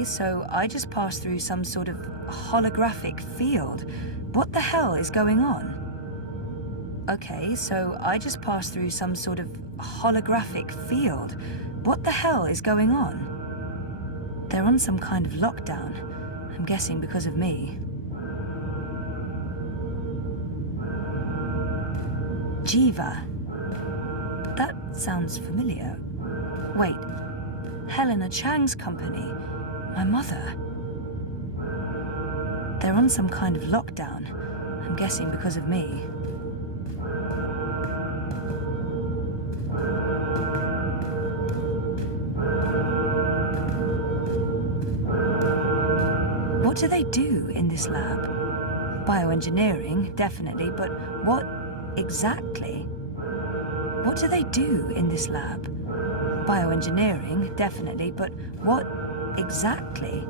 Okay, so I just passed through some sort of holographic field. What the hell is going on? Okay, so I just passed through some sort of holographic field. What the hell is going on? They're on some kind of lockdown. I'm guessing because of me. Jiva. That sounds familiar. Wait, Helena Chang's company. My mother. They're on some kind of lockdown. I'm guessing because of me. What do they do in this lab? Bioengineering, definitely, but what exactly? What do they do in this lab? Bioengineering, definitely, but what exactly?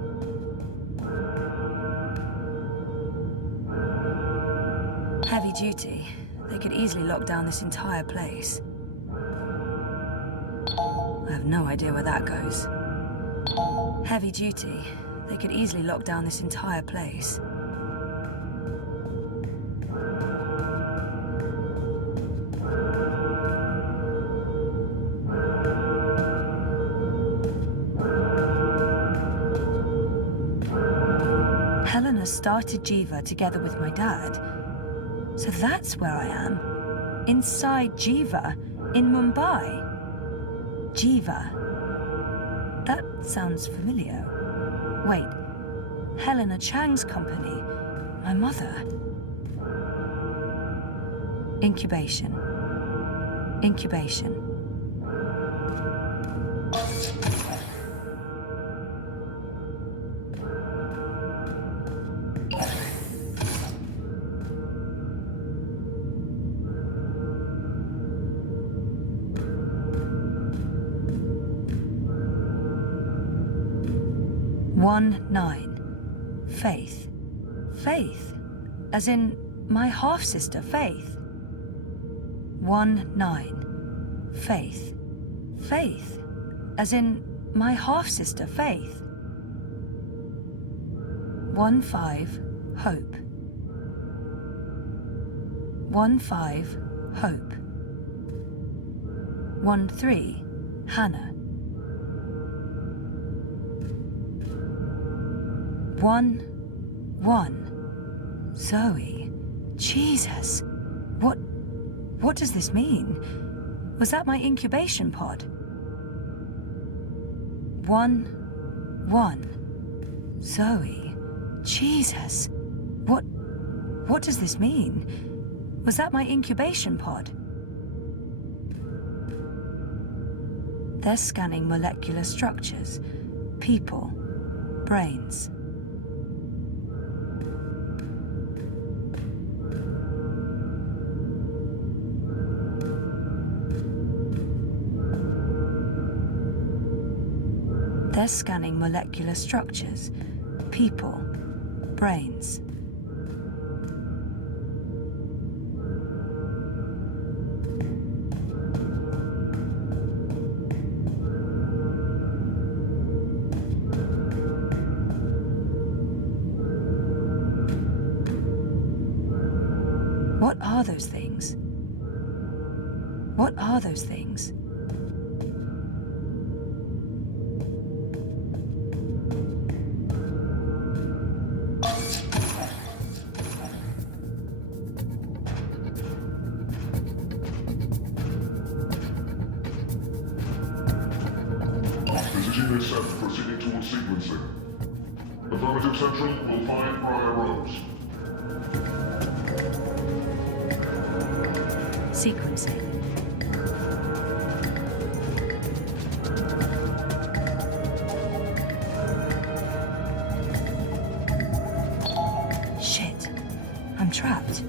Heavy duty. They could easily lock down this entire place. I have no idea where that goes. Heavy duty. They could easily lock down this entire place. Helena started Jiva together with my dad. So that's where I am. Inside Jiva, in Mumbai. Jiva. That sounds familiar. Wait, Helena Chang's company. My mother. Incubation. Incubation. One, 9. Faith. Faith. As in my half-sister, Faith. 1, 9. Faith. Faith. As in my half-sister, Faith. 1, 5. Hope. 1, 5. Hope. 1, 3. Hannah. 1, 1. Zoe. Jesus. What does this mean? Was that my incubation pod? 1, 1. Zoe. Jesus. What does this mean? Was that my incubation pod? They're scanning molecular structures, people, brains. They're scanning molecular structures, people, brains. What are those things? What are those things? Proceeding towards sequencing. Affirmative Central will find prior rows. Sequencing. Shit. I'm trapped.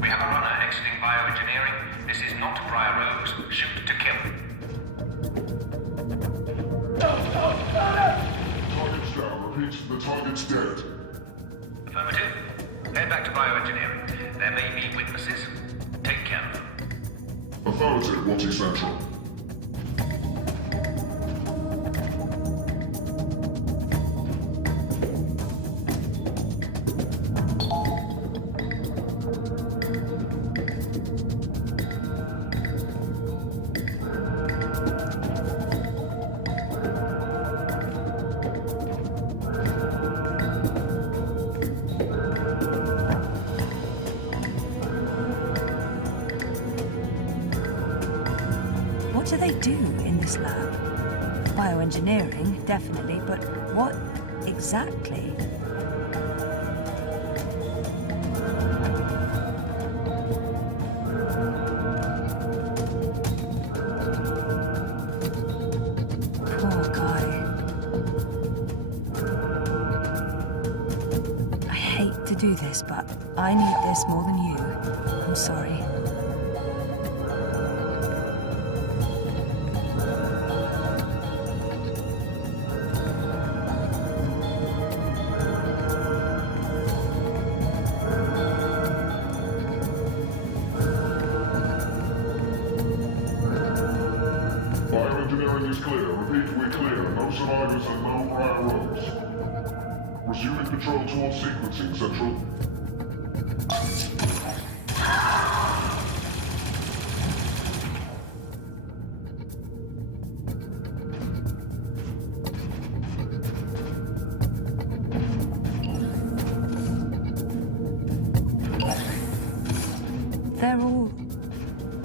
We have a runner exiting bioengineering. This is not prior rows. Shoot to kill. Target's down. Repeat, the target's dead. Affirmative. Head back to bioengineering. There may be witnesses. Take care of them. Affirmative, watching Central. they do in this lab? Bioengineering, definitely, but what exactly? Poor guy. I hate to do this, but I need this more than you. I'm sorry. Bioengineering is clear. Repeat, we're clear. No survivors and no prior roles. Resuming control towards sequencing, Central.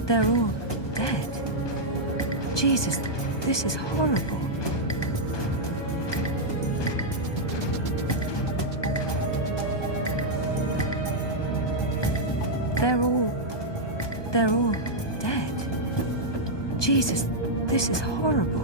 They're all dead. Jesus, this is horrible. They're all dead. Jesus, this is horrible.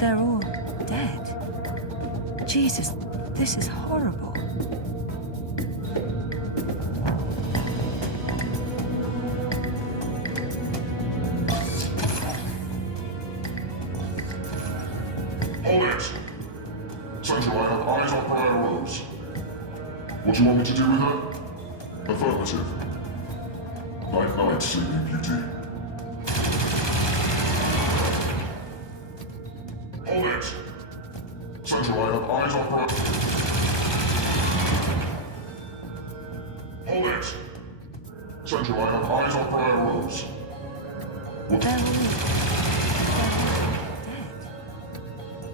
They're all dead. Jesus, this is horrible. Hold it! Central, I have eyes on prior roles. What do you want me to do with her? Affirmative. Night night, sleeping beauty. Hold it! Central, I have eyes on prior... Hold it! Central, I have eyes on prior roles. What... They're all dead.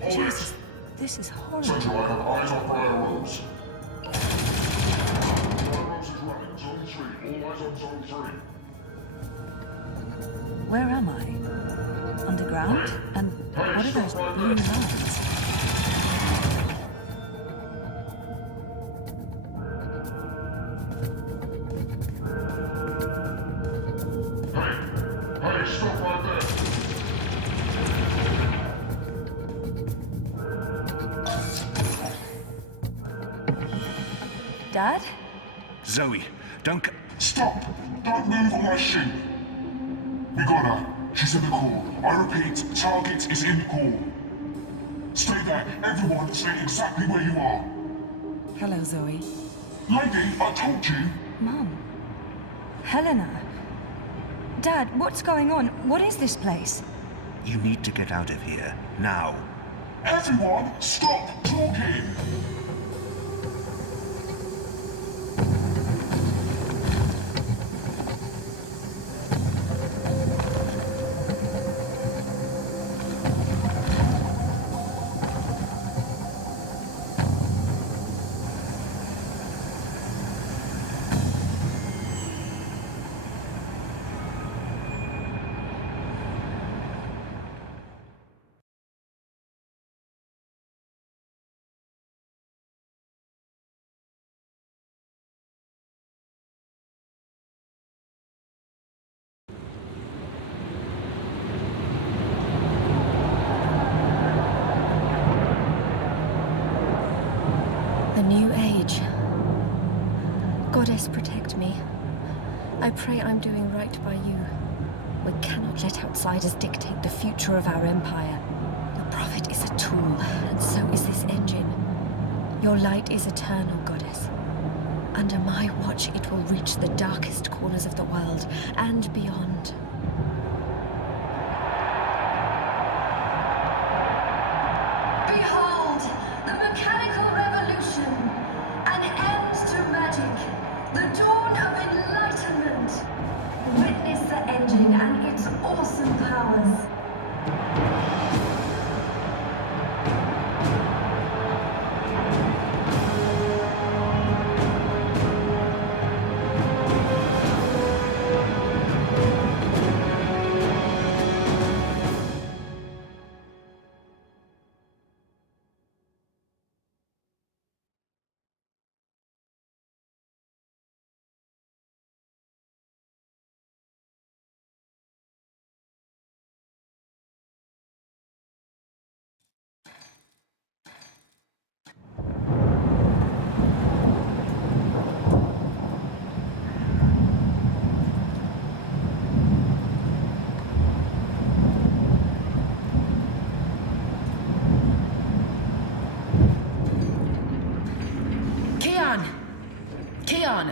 Hold Jesus, it! this is horrible. Central, I have eyes on prior roles. Prior roles is running. Zone 3. All eyes on Zone 3. Where am I? Underground? And what are those blue lines? Hey, stop right there! Dad? Zoe, don't... Stop! Don't move on my sheep! We got her. She's in the core. I repeat, target is in core. Stay there. Everyone, stay exactly where you are. Hello, Zoe. Lady, I told you. Mum. Helena. Dad, what's going on? What is this place? You need to get out of here, now. Everyone, stop talking! A new age. Goddess, protect me. I pray I'm doing right by you. We cannot let outsiders dictate the future of our empire. The prophet is a tool, and so is this engine. Your light is eternal, Goddess. Under my watch, it will reach the darkest corners of the world and beyond. Behold, the mechanical revolution, an end to magic, the dawn of enlightenment. Witness the engine and its awesome powers.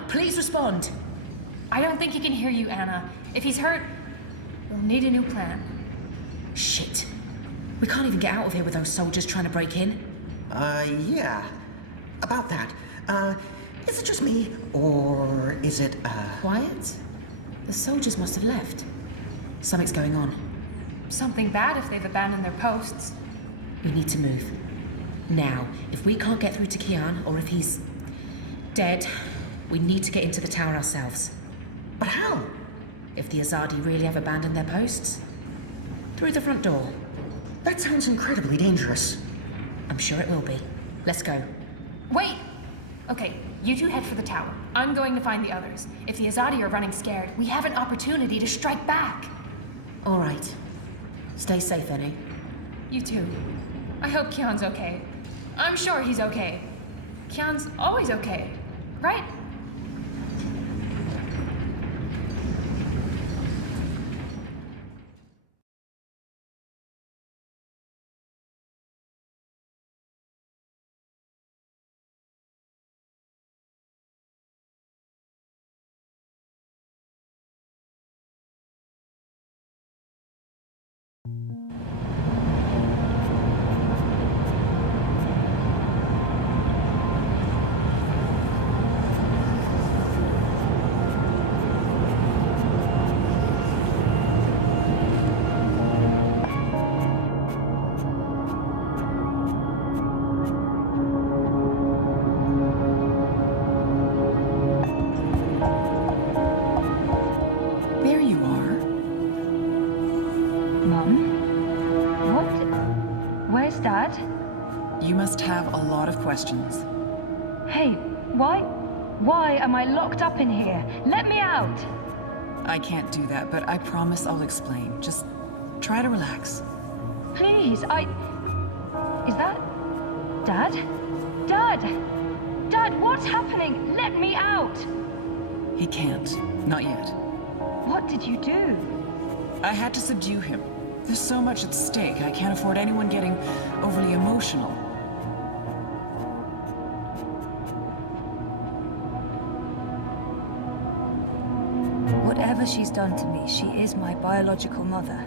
Please respond. I don't think he can hear you, Anna. If he's hurt, we'll need a new plan. Shit. We can't even get out of here with those soldiers trying to break in. Yeah. About that. Is it just me, or is it, Quiet? The soldiers must have left. Something's going on. Something bad if they've abandoned their posts. We need to move. Now, if we can't get through to Kian, or if he's dead, we need to get into the tower ourselves. But how? If the Azadi really have abandoned their posts, through the front door. That sounds incredibly dangerous. I'm sure it will be. Let's go. Wait! Okay, you two head for the tower. I'm going to find the others. If the Azadi are running scared, we have an opportunity to strike back. All right. Stay safe, then, eh? You too. I hope Kian's okay. I'm sure he's okay. Kian's always okay, right? You must have a lot of questions. Hey, why am I locked up in here? Let me out! I can't do that, but I promise I'll explain. Just try to relax. Please, Is that... Dad? Dad! Dad, what's happening? Let me out! He can't. Not yet. What did you do? I had to subdue him. There's so much at stake, I can't afford anyone getting overly emotional. Whatever she's done to me, she is my biological mother.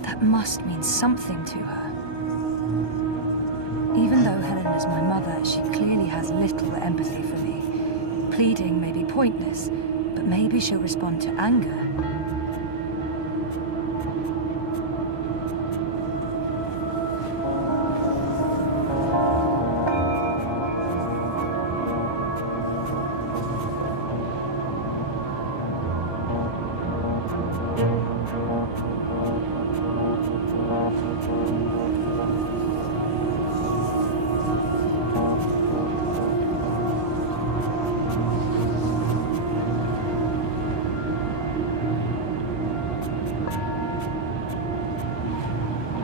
That must mean something to her. Even though Helena's my mother, she clearly has little empathy for me. Pleading may be pointless, but maybe she'll respond to anger.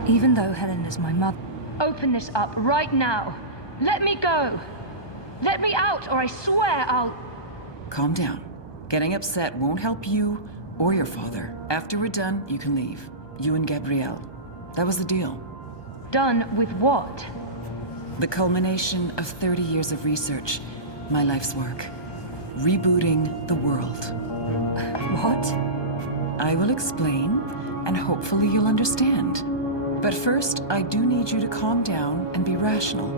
Even though Helena's my mother... Open this up right now. Let me go. Let me out, or I swear I'll... Calm down. Getting upset won't help you or your father. After we're done, you can leave. You and Gabrielle. That was the deal. Done with what? The culmination of 30 years of research. My life's work. rebooting the world. What? I will explain, and hopefully you'll understand. But first, I do need you to calm down and be rational.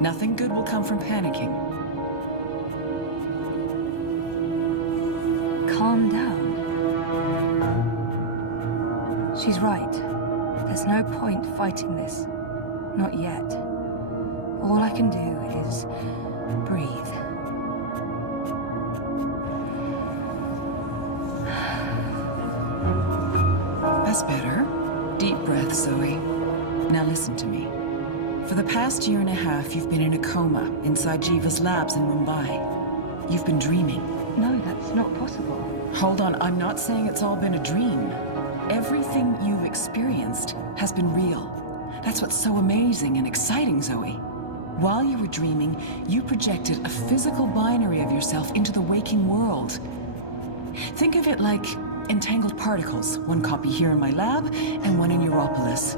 Nothing good will come from panicking. Calm down. She's right. There's no point fighting this. Not yet. All I can do is breathe. That's better. Deep breath, Zoe. Now listen to me. For the past year and a half, you've been in a coma inside Jiva's labs in Mumbai. You've been dreaming. No, that's not possible. Hold on, I'm not saying it's all been a dream. Everything you've experienced has been real. That's what's so amazing and exciting, Zoe. While you were dreaming, you projected a physical binary of yourself into the waking world. Think of it like entangled particles, one copy here in my lab and one in Europolis.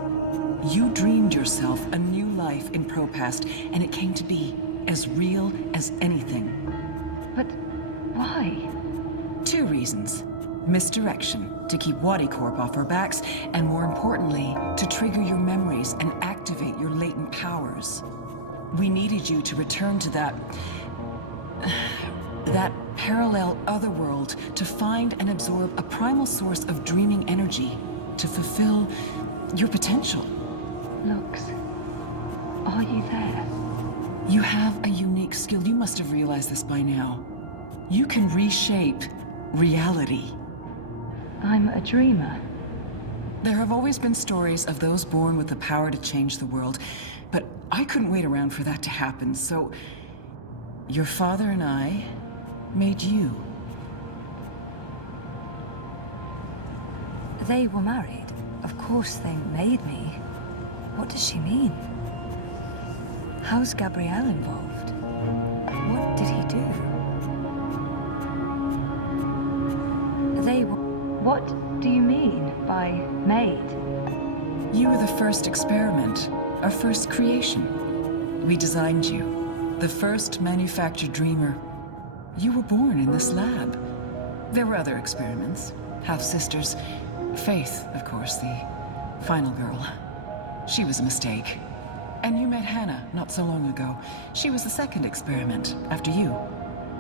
You dreamed yourself a new life in ProPast, and it came to be as real as anything. But why? 2 reasons. Misdirection, to keep Wadi Corp off our backs, and more importantly, to trigger your memories and activate your latent powers. We needed you to return to that parallel otherworld to find and absorb a primal source of dreaming energy to fulfill your potential. Lux, are you there? You have a unique skill. You must have realized this by now. You can reshape reality. I'm a dreamer. There have always been stories of those born with the power to change the world, but I couldn't wait around for that to happen, so your father and I made you. They were married. Of course they made me. What does she mean? How's Gabrielle involved? What did he do? They were... What do you mean by made? You were the first experiment, our first creation. We designed you, the first manufactured dreamer. You were born in this lab. There were other experiments, half-sisters. Faith, of course, the final girl. She was a mistake. And you met Hannah not so long ago. She was the second experiment, after you.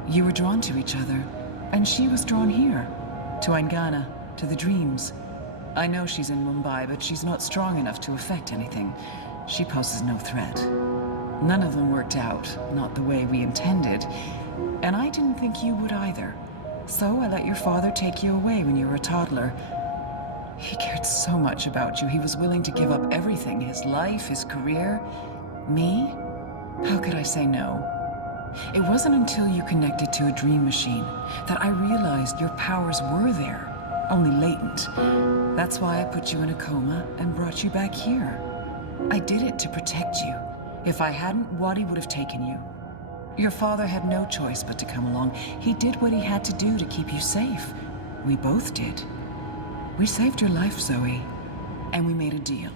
You were drawn to each other, and she was drawn here, to Aingana, to the dreams. I know she's in Mumbai, but she's not strong enough to affect anything. She poses no threat. None of them worked out, not the way we intended. And I didn't think you would either. So I let your father take you away when you were a toddler. He cared so much about you, he was willing to give up everything, his life, his career. Me? How could I say no? It wasn't until you connected to a dream machine that I realized your powers were there, only latent. That's why I put you in a coma and brought you back here. I did it to protect you. If I hadn't, Wadi would have taken you. Your father had no choice but to come along. He did what he had to do to keep you safe. We both did. We saved your life, Zoe, and we made a deal.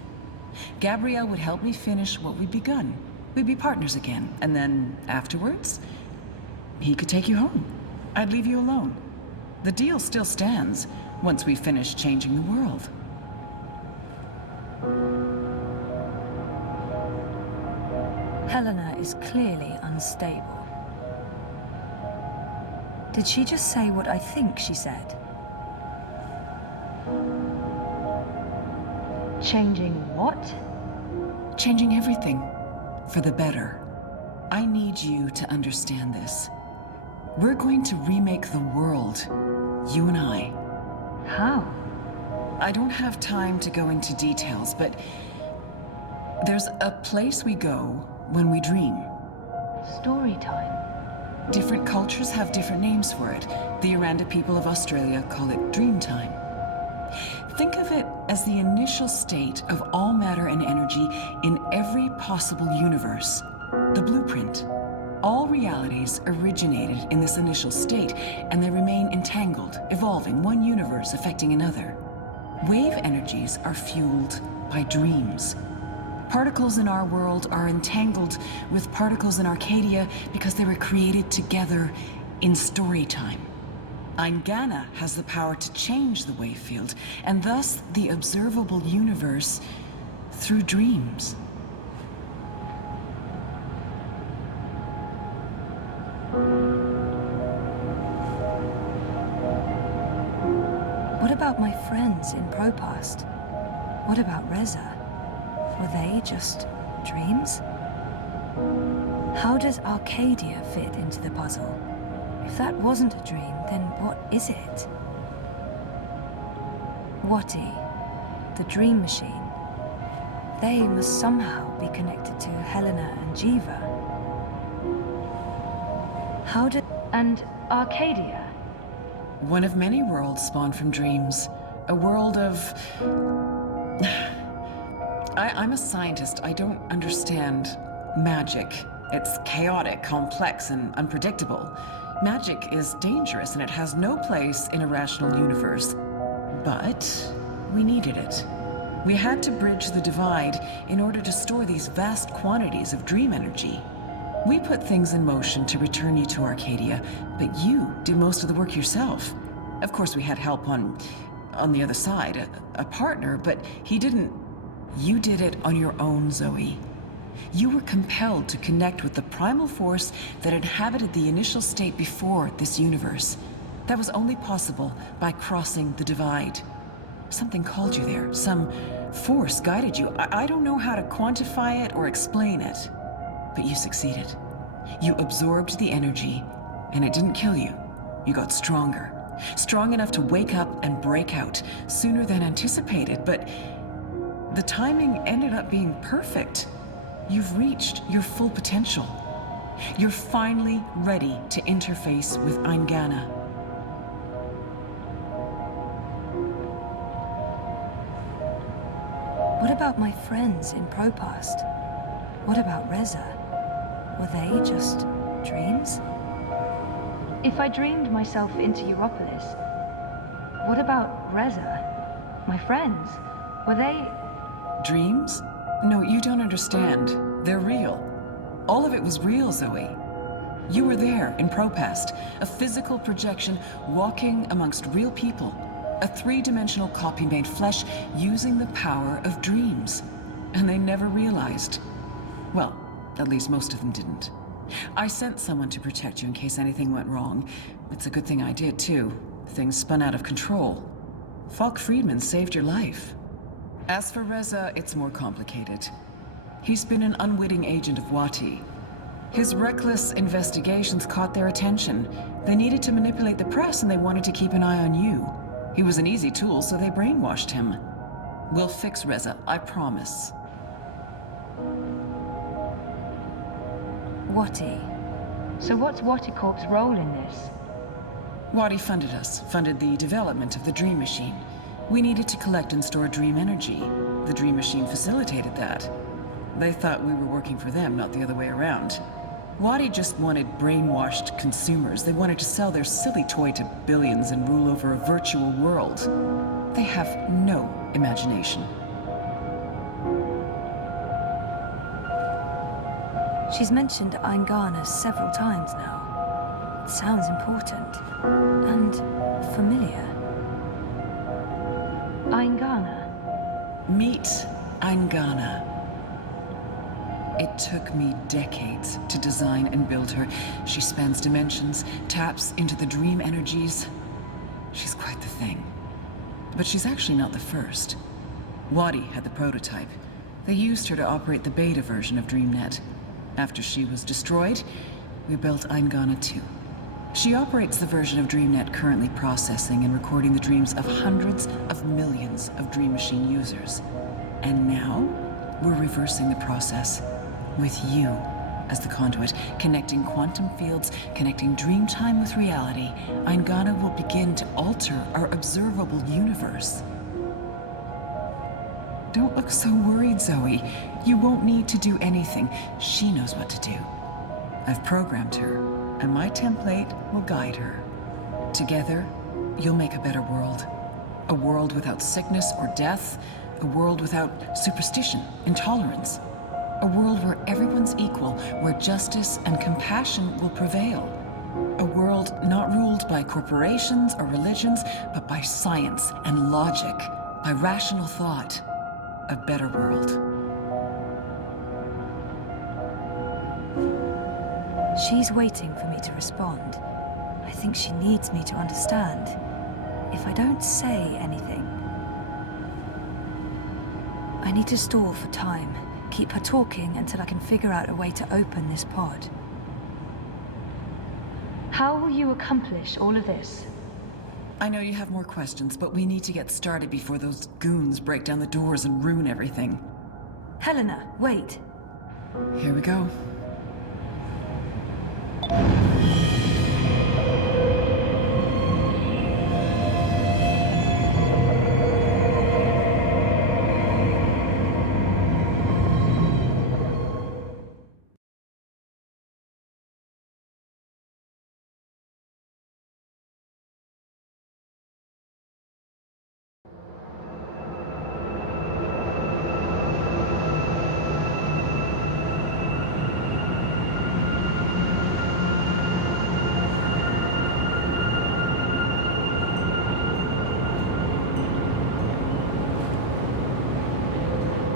Gabrielle would help me finish what we'd begun. We'd be partners again, and then afterwards, he could take you home. I'd leave you alone. The deal still stands once we finish changing the world. Helena is clearly unstable. Did she just say what I think she said? Changing what? Changing everything. For the better. I need you to understand this. We're going to remake the world. You and I. How? I don't have time to go into details, but there's a place we go when we dream. Story time. Different cultures have different names for it. The Aranda people of Australia call it dream time. Think of it as the initial state of all matter and energy in every possible universe. The blueprint. All realities originated in this initial state, and they remain entangled, evolving, one universe affecting another. Wave energies are fueled by dreams. Particles in our world are entangled with particles in Arcadia because they were created together in story time. Eingana has the power to change the wave field, and thus the observable universe through dreams. What about my friends in Propast? What about Reza? Were they just dreams? How does Arcadia fit into the puzzle? If that wasn't a dream, then what is it? Wati, the dream machine. They must somehow be connected to Helena and Jiva. And Arcadia? One of many worlds spawned from dreams. A world of... I'm a scientist. I don't understand magic. It's chaotic, complex, and unpredictable. Magic is dangerous, and it has no place in a rational universe. But we needed it. We had to bridge the divide in order to store these vast quantities of dream energy. We put things in motion to return you to Arcadia, but you did most of the work yourself. Of course, we had help on the other side, a partner, but he didn't... You did it on your own, Zoe. You were compelled to connect with the primal force that inhabited the initial state before this universe. That was only possible by crossing the divide. Something called you there. Some force guided you. I don't know how to quantify it or explain it, but you succeeded. You absorbed the energy, and it didn't kill you. You got stronger. Strong enough to wake up and break out sooner than anticipated, but the timing ended up being perfect. You've reached your full potential. You're finally ready to interface with Eingana. What about my friends in Propast? What about Reza? Were they just dreams? If I dreamed myself into Europolis, what about Reza? My friends? Were they... Dreams? No, you don't understand. They're real. All of it was real, Zoe. You were there in Propast, a physical projection walking amongst real people. A three-dimensional copy made flesh using the power of dreams. And they never realized. Well, at least most of them didn't. I sent someone to protect you in case anything went wrong. It's a good thing I did, too. Things spun out of control. Falk Friedman saved your life. As for Reza, it's more complicated. He's been an unwitting agent of Wati. His reckless investigations caught their attention. They needed to manipulate the press, and they wanted to keep an eye on you. He was an easy tool, so they brainwashed him. We'll fix Reza, I promise. Wati. So what's Wati Corp's role in this? Wati funded us, funded the development of the Dream Machine. We needed to collect and store dream energy. The Dream Machine facilitated that. They thought we were working for them, not the other way around. Wati just wanted brainwashed consumers. They wanted to sell their silly toy to billions and rule over a virtual world. They have no imagination. She's mentioned Eingana several times now. It sounds important. And familiar. Eingana. Meet Eingana. It took me decades to design and build her. She spans dimensions, taps into the dream energies. She's quite the thing. But she's actually not the first. Wati had the prototype. They used her to operate the beta version of DreamNet. After she was destroyed, we built Eingana 2. She operates the version of DreamNet currently processing and recording the dreams of hundreds of millions of Dream Machine users. And now, we're reversing the process. With you as the conduit, connecting quantum fields, connecting dream time with reality, Eingana will begin to alter our observable universe. Don't look so worried, Zoe. You won't need to do anything. She knows what to do. I've programmed her, and my template will guide her. Together, you'll make a better world. A world without sickness or death, a world without superstition, intolerance. A world where everyone's equal, where justice and compassion will prevail. A world not ruled by corporations or religions, but by science and logic, by rational thought. A better world. She's waiting for me to respond. I think she needs me to understand. If I don't say anything, I need to stall for time. Keep her talking until I can figure out a way to open this pod. How will you accomplish all of this? I know you have more questions, but we need to get started before those goons break down the doors and ruin everything. Helena, wait. Here we go.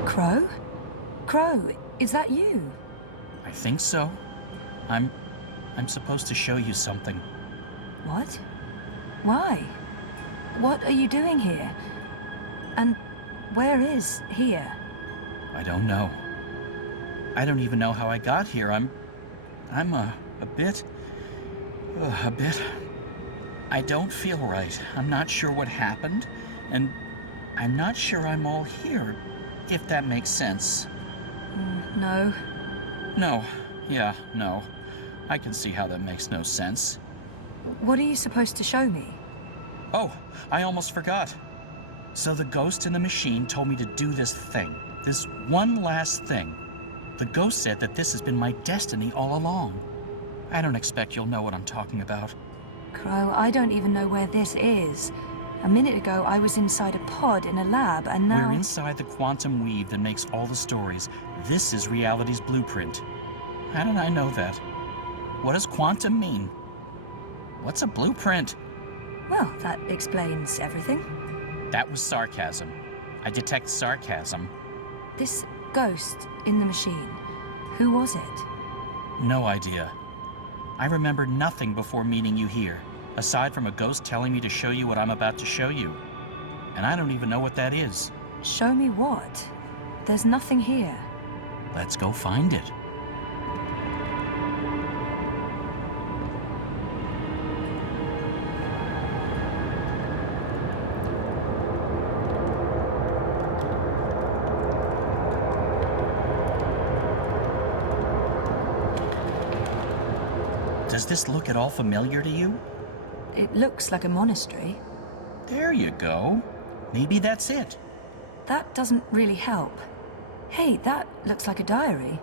Crow? Crow, is that you? I think so. I'm supposed to show you something. What? Why? What are you doing here? And where is here? I don't know. I don't even know how I got here. I'm a bit... I don't feel right. I'm not sure what happened, and I'm not sure I'm all here, if that makes sense. No. No. Yeah, no. I can see how that makes no sense. What are you supposed to show me? Oh, I almost forgot. So the ghost in the machine told me to do this thing. This one last thing. The ghost said that this has been my destiny all along. I don't expect you'll know what I'm talking about. Crow, I don't even know where this is. A minute ago, I was inside a pod in a lab, and now... We're inside the quantum weave that makes all the stories. This is reality's blueprint. How did I know that? What does quantum mean? What's a blueprint? Well, that explains everything. That was sarcasm. I detect sarcasm. This ghost in the machine, who was it? No idea. I remember nothing before meeting you here, aside from a ghost telling me to show you what I'm about to show you. And I don't even know what that is. Show me what? There's nothing here. Let's go find it. Does this look at all familiar to you? It looks like a monastery. There you go. Maybe that's it. That doesn't really help. Hey, that looks like a diary.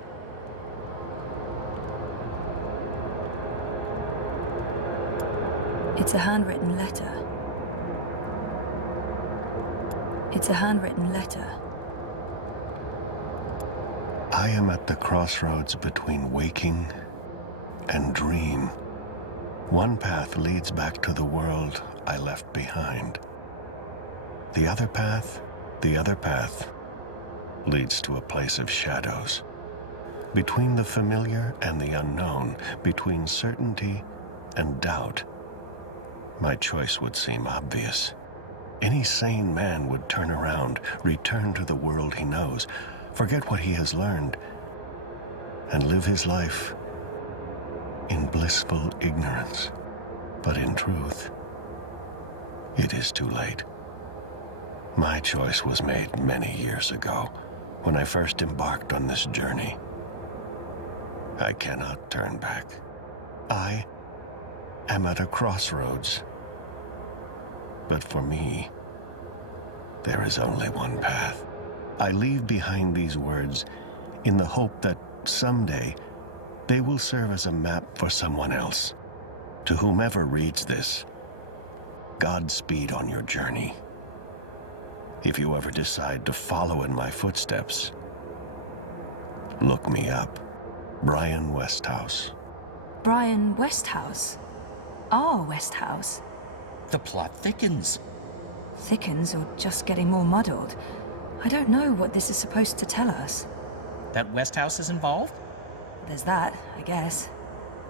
It's a handwritten letter. It's a handwritten letter. I am at the crossroads between waking and dream. One path leads back to the world I left behind. The other path leads to a place of shadows. Between the familiar and the unknown, between certainty and doubt, my choice would seem obvious. Any sane man would turn around, return to the world he knows, forget what he has learned, and live his life in blissful ignorance. But in truth, it is too late. My choice was made many years ago, when I first embarked on this journey. I cannot turn back. I am at a crossroads. But for me, there is only one path. I leave behind these words in the hope that someday they will serve as a map for someone else. To whomever reads this, Godspeed on your journey. If you ever decide to follow in my footsteps, look me up. Brian Westhouse. Brian Westhouse? our West House? The plot thickens. Thickens or just getting more muddled? I don't know what this is supposed to tell us. That West House is involved? There's that, I guess.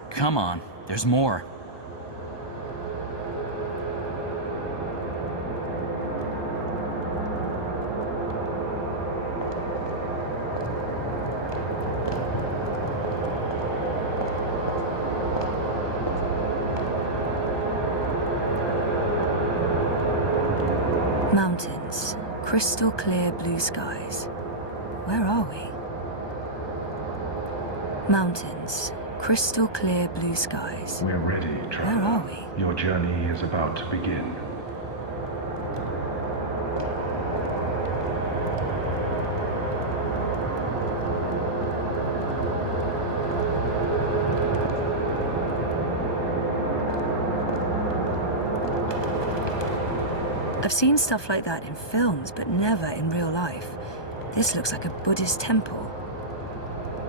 Come on, there's more. Mountains, crystal clear blue skies. Where are we? Mountains, crystal clear blue skies. We're ready, traveler. Where are we? Your journey is about to begin. I've seen stuff like that in films, but never in real life. This looks like a Buddhist temple.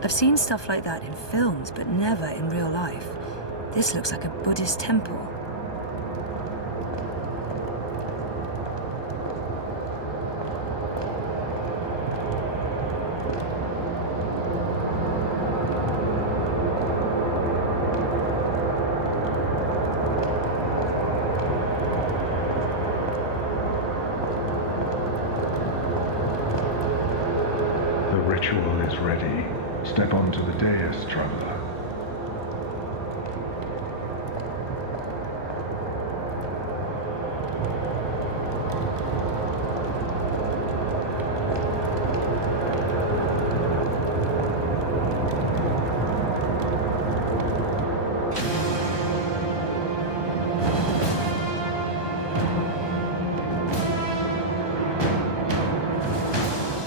I've seen stuff like that in films, but never in real life. This looks like a Buddhist temple. The ritual is ready. Step onto the dais, traveler.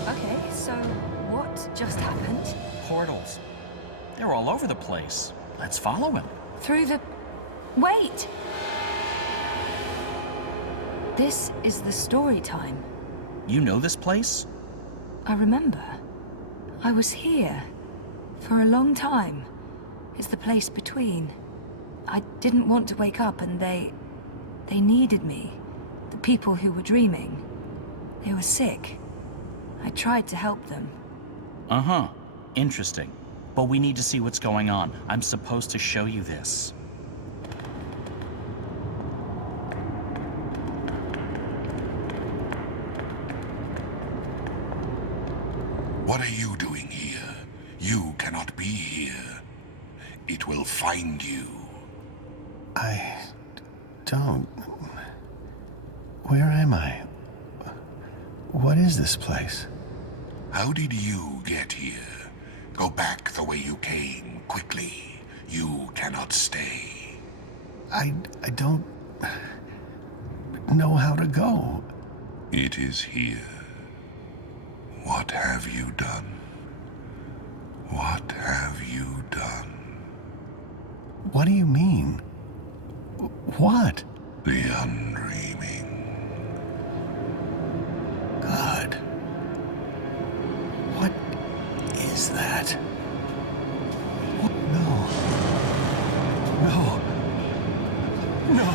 Okay, so what just happened? Portals. They're all over the place. Let's follow him. Through the... Wait! This is the story time. You know this place? I remember. I was here. For a long time. It's the place between. I didn't want to wake up and they needed me. The people who were dreaming. They were sick. I tried to help them. Uh-huh. Interesting. But we need to see what's going on. I'm supposed to show you this. What are you doing here? You cannot be here. It will find you. I don't... Where am I? What is this place? How did you get here? Go back the way you came, quickly. You cannot stay. I don't know how to go. It is here. What have you done? What have you done? What do you mean? What? The undreaming. God. What is that? No. No. No.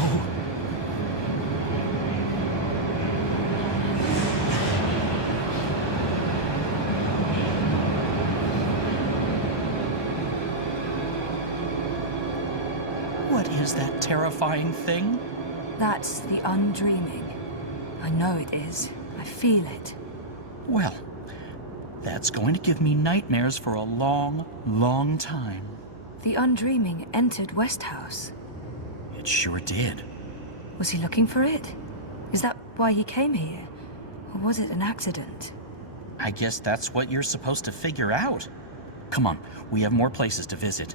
What is that terrifying thing? That's the undreaming. I know it is. I feel it. Well, that's going to give me nightmares for a long, long time. The undreaming entered West House. It sure did. Was he looking for it? Is that why he came here? Or was it an accident? I guess that's what you're supposed to figure out. Come on, we have more places to visit.